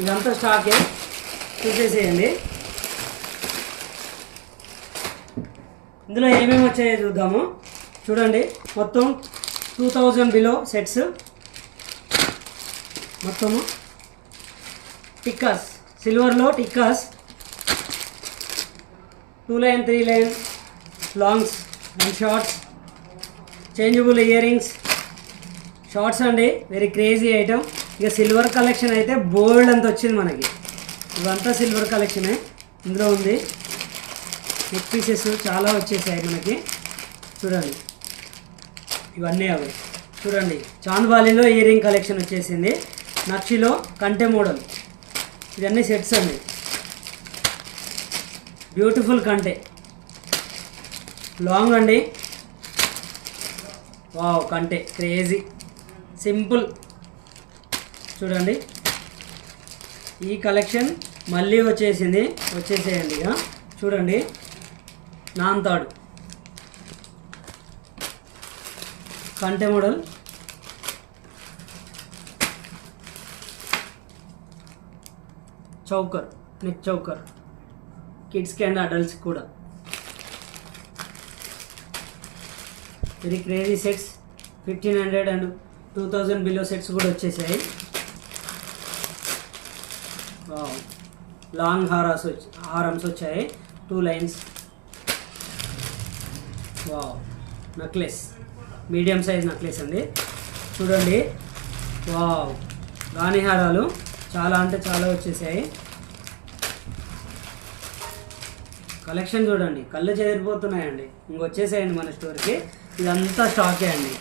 ఇదంతా స్టాకే, చూసేసేయండి. ఇందులో ఏమేమి వచ్చాయో చూద్దాము. చూడండి, మొత్తం 2000 బిలో సెట్స్, మొత్తము టిక్కాస్, సిల్వర్లో టిక్కాస్, 2 line 3 line longs and shorts, changeable ear rings, shorts అండి. Very crazy item. ఇక సిల్వర్ కలెక్షన్ అయితే బోల్డ్ అంత వచ్చింది మనకి. ఇవంతా సిల్వర్ కలెక్షనే. ఇందులో ఉంది నెక్ పీసెస్ చాలా వచ్చేసాయి మనకి. చూడండి, ఇవన్నీ అవి. చూడండి, చాంద్బాలిలో ఇయర్ రింగ్ కలెక్షన్ వచ్చేసింది. నక్షిలో కంటె మోడల్. ఇవన్నీ సెట్స్ అండి. బ్యూటిఫుల్ కంటె లాంగ్ అండి. వావ్, కంటె క్రేజీ సింపుల్. చూడండి, ఈ కలెక్షన్ మళ్ళీ వచ్చేసేయండి. చూడండి, నాంతాడు కంటె మోడల్. చౌకర్, నెక్ చౌకర్, కిడ్స్కి అండ్ అడల్ట్స్కి కూడా. Very crazy sets. 1500 and 2000 below sets కూడా వచ్చేసాయి. లాంగ్ హారమ్స్ వచ్చాయి, 2 lines. Wow, necklace, medium size necklace అండి. చూడండి, వావ్, రాణి హారాలు చాలా అంటే చాలా వచ్చేసాయి. కలెక్షన్ చూడండి, కళ్ళు చెదిరిపోతున్నాయండి. ఇంకొచ్చేసేయండి మన స్టోర్కి. ఇదంతా స్టాకే అండి.